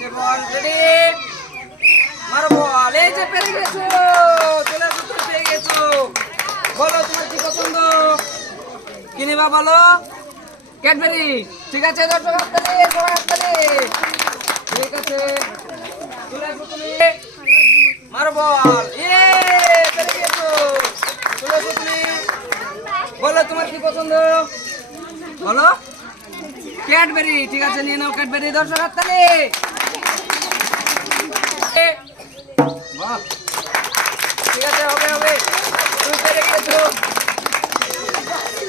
যে বল রেডি মারো বল এই যে পেরে গেছো চলে আসো তুমি পেয়ে গেছো বলো তোমার কি পছন্দ কি নিবা বলো ক্যাডবেরি ঠিক আছে দর্শক হাততালি সবাই হাততালি ঠিক আছে চলে আসো তুমি মারো বল পেরে গেছো চলে আসো তুমি বলো তোমার কি পছন্দ বলো ক্যাডবেরি ঠিক আছে নিয়ে নাও ক্যাডবেরি দর্শক হাততালি বাহ ঠিক আছে হবে হবে তুমি পেরে গেছো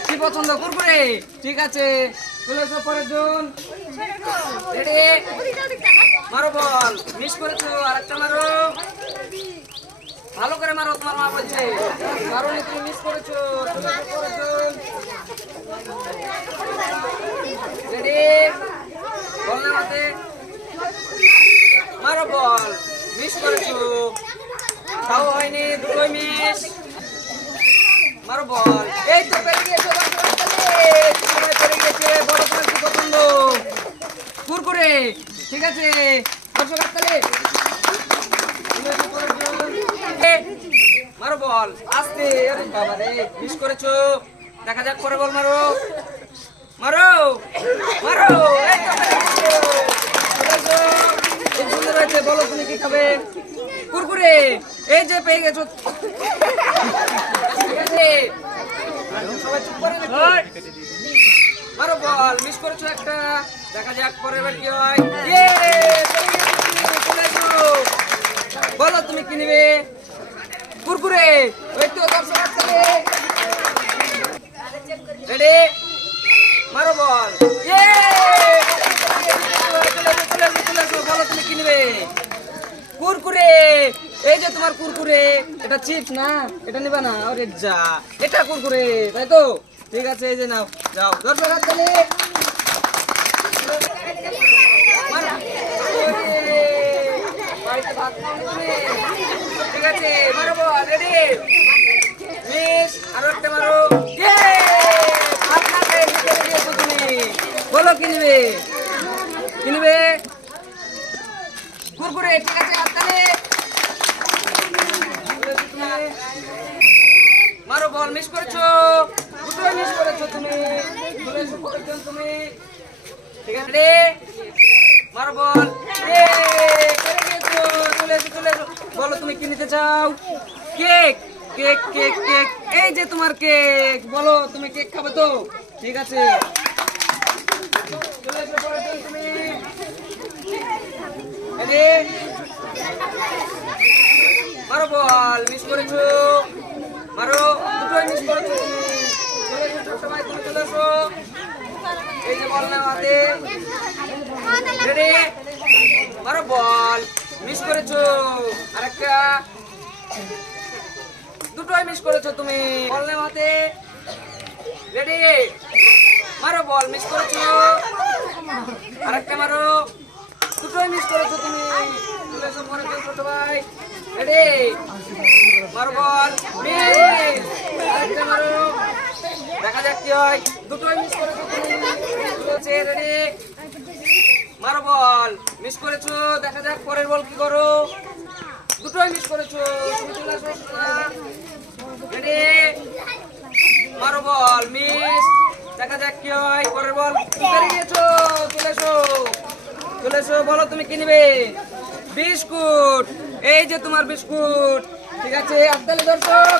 কি পছন্দ কুরকুরে ঠিক আছে চলে এসো পরের জন রেডি মারো বল মিস করেছো আরেকটা মারো ভালো করে মারো তোমার মা বলছে কারণ তুমি মিস করেছো চলে এসো পরের জন রেডি বল না হাতে মারো বল মিস করেছো তাও হয়নি দুটোই মিস মারো বল এই তো পেরে গিয়েছো পেরে গেছে বড় তোমার কি পছন্দ কুরকুরে ঠিক আছে দর্শক হাততালি মারো বল আস্তে আরে বাবা রে মিস করেছো দেখা যাক পরে বল মারো মারো মারো এই তো পেরে গেছো সুন্দর হয়েছে বলো তুমি কি খাবে কুরকুরে এই যে পেয়ে গেছো ঠিক আছে সবাই চুপ করে মারো বল মিস করেছো একটা দেখা যাক পরে এবার কি হয় চলে এসো বলো তুমি কি নিবে কুরকুরে ওই তো দর্শক হাততালি রেডি মারো বল চলে এসো বলো তুমি কি নিবে কুরকুরে এই যে তোমার কুরকুরে এটা চিপস না এটা নিবা না আরে যা এটা কুরকুরে তাই তো ঠিক আছে এই যে নাও যাও দর্শক হাততালি বাড়িতে ভাত খাও তুমি ঠিক আছে মারো বল রেডি মিস আরো একটা মারো ভাত না খেয়ে নিতে দিয়েছো তুমি বলো কি নিবে কুরকুরে ঠিক আছে হাততালি মারো বল মিস করেছো দুটোই মিস করেছো তুমি চলে এসো পরের জন তুমি ঠিক আছে রে মারো বল চলে এসো বলো তুমি কি নিতে চাও কেক কেক কেক কেক এই যে তোমার কেক বলো তুমি কেক খাবে তো ঠিক আছে চলে এসো পরের জন তুমি মারো বল মিস করেছো মারো দুটোই মিস করেছো তুমি চলে এসো সবাই তুমি চলে এসো এই যে বল না হাতে রেডি মারো বল মিস করেছো আরেকটা দুটোই মিস করেছো তুমি বল না হাতে রেডি মারো বল মিস করেছো আরেকটা মারো দুটোই মিস করেছো তুমি চলে এসো পরে ছোট ভাই রেডি মারো বল মিস আরেকটা মারো দেখা যাক কি হয় দুটোই মিস করেছো তুমি চলছে রেডি মারো বল মিস করেছো দেখা যাক পরের বল কি করো দুটোই মিস করেছো তুমি চলে আসো রেডি মারো বল মিস দেখা যাক কি হয় পরের বল পেরে গেছো চলে এসো বলো তুমি কি নিবে বিস্কুট এই যে তোমার বিস্কুট ঠিক আছে হাততালি দর্শক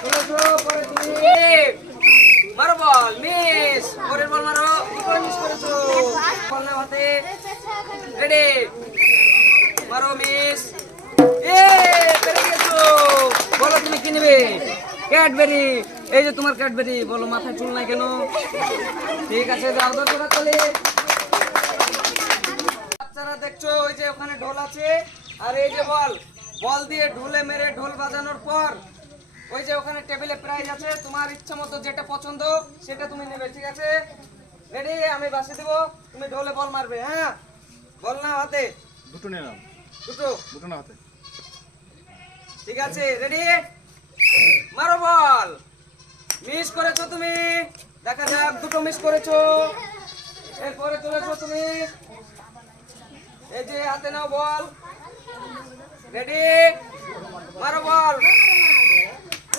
চলে এসো পরে তুমি মারো বল মিস পরের বল মারো দুটোই মিস করেছো বল না হাতে রেডি মারো মিস পেরে গেছো বলো তুমি কি নিবে ক্যাডবেরি এই যে তোমার ক্যাডবেরি বলো মাথায় চুল নাই কেন ঠিক আছে যাও দর্শক হাততালি বাচ্চারা দেখছো ওই যে ওখানে ঢোল আছে আর এই যে বল দিয়ে ঢোলে মেরে ঢোল বাজানোর পর ওই যে ওখানে টেবিলে প্রাইজ আছে তোমার ইচ্ছা মতো যেটা পছন্দ সেটা তুমি নেবে ঠিক আছে রেডি আমি বাসে দেব তুমি ঢোলে বল মারবে হ্যাঁ বল না হাতে দুটো নিলাম দুটো না হাতে ঠিক আছে রেডি মারো বল মিস করেছো তুমি দেখা যাক দুটো মিস করেছো এরপরে চলেছো তুমি হাতে নাও বল। রেডি, মারো বল।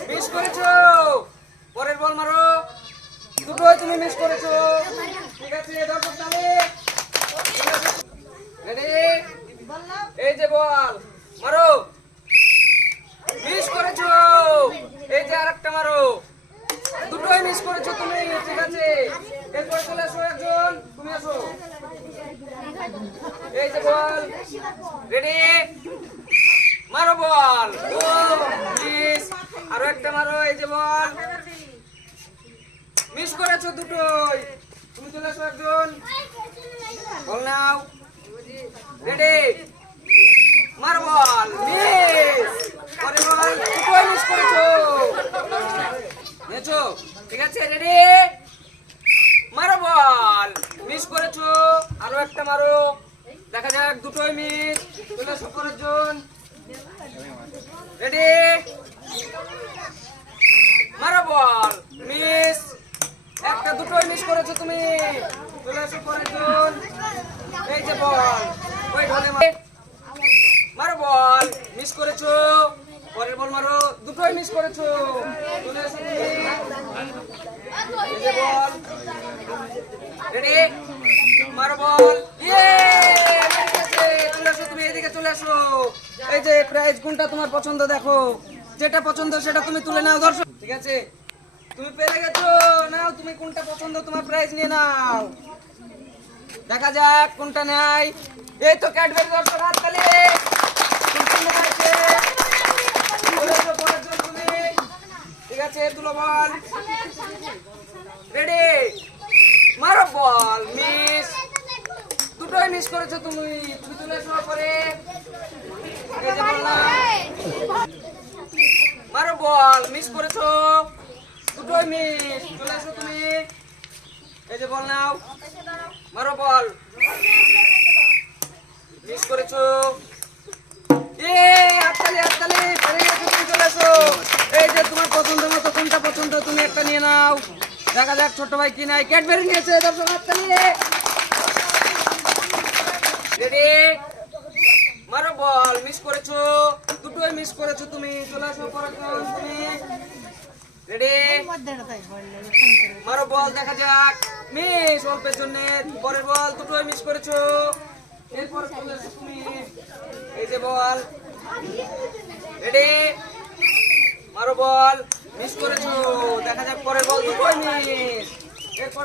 মিস করেছো, পরের বল মারো। দুটোই তুমি মিস করেছো। ঠিক আছে, দর্শক তালে। রেডি, এই যে বল মারো। মিস করেছো। এই যে আরেকটা মারো। দুটোই মিস করেছো তুমি। ঠিক আছে, এরপরে চলে আসো একজন, তুমি আসো। এই যে বল, রেডি, মারো বল। ও মিস, আরো একটা মারো। এই যে বল, মিস করেছো দুটোই। তুমি চলে আসো একজন, বল নাও। রেডি, মারো বল। মিস, পরে বল। দুটোই মিস করেছো। নিয়েছো? ঠিক আছে, রেডি, মারো বল। মিস করেছো, আরো একটা মারো। দেখা যাক, দুটোই মিস। চলে আসো পরের জন। রেডি, মারো বল। মিস, একটা দুটোই মিস করেছো তুমি। চলে আসো পরের জন। এই যে বল, ওই ঢলে মারো বল। মিস করেছো, পরের বল মারো। দুটোই মিস করেছো। চলে আসো তুমি। এই যে বল, রেডি, মারো বল। ইয়ে, চলে আসো তুমি, এদিকে চলে আসো। এই যে প্রাইজ কোনটা তোমার পছন্দ দেখো, যেটা পছন্দ সেটা তুমি তুলে নাও দর্শক। ঠিক আছে, তুমি পেরে গেছো। নাও, তুমি কোনটা পছন্দ তোমার প্রাইজ নিয়ে নাও। দেখা যাক কোনটা নেয়। এই তো ক্যাডবেরি, দর্শক হাততালি। খুব সুন্দর হয়েছে। চলে এসো পরের জন তুমি। ঠিক আছে, তুলো বল। রেডি, মারো বল। মিস, দুটোই মিস করেছো তুমি। তুমি চলে এসো পরে। এই যে বললাম, মারো বল। মিস করেছো, দুটোই মিস। চলে এসো তুমি। এই যে বল নাও, মারো বল। মিস করেছো। হাততালি, হাততালি। পেরে গেছো তুমি, চলে এসো। এই যে তোমার পছন্দ মতো কোনটা পছন্দ তুমি একটা নিয়ে নাও। দেখা যাক ছোট ভাই কি নাই। ক্যাডবেরি নিয়েছে দর্শক, হাততালি। রেডি, মারো বল। মিস করেছো, দুটোই মিস করেছো তুমি। চলে আসো পরের জন তুমি। রেডি, মারো বল। দেখা যাক, মিস অল্পের জন্য। পরের বল, দুটোই মিস করেছো। এরপর চলে আসো তুমি। এই যে বল, রেডি, মারো বল। মিস করেছো। দেখা যাক পরের বল, দুটোই মিস। এরপর